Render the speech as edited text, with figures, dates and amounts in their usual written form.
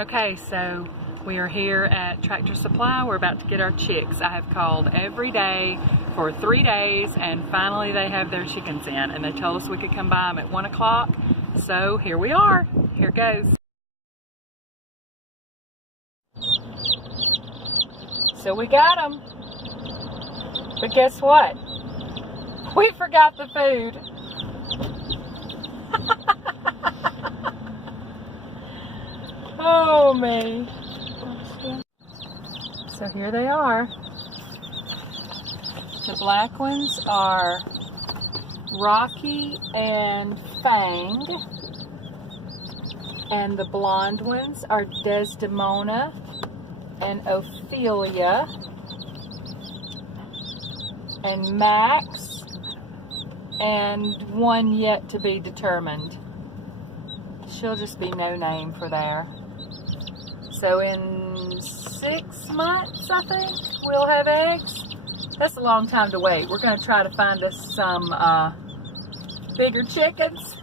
Okay, so we are here at Tractor Supply. We're about to get our chicks. I have called every day for 3 days, and finally they have their chickens in, and they told us we could come by them at 1 o'clock. So here we are. Here goes. So we got them. But guess what? We forgot the food. Oh, me. So here they are. The black ones are Rocky and Fang. And the blonde ones are Desdemona and Ophelia. And Max. And one yet to be determined. She'll just be no name for there. So in 6 months, I think, we'll have eggs. That's a long time to wait. We're going to try to find us some bigger chickens.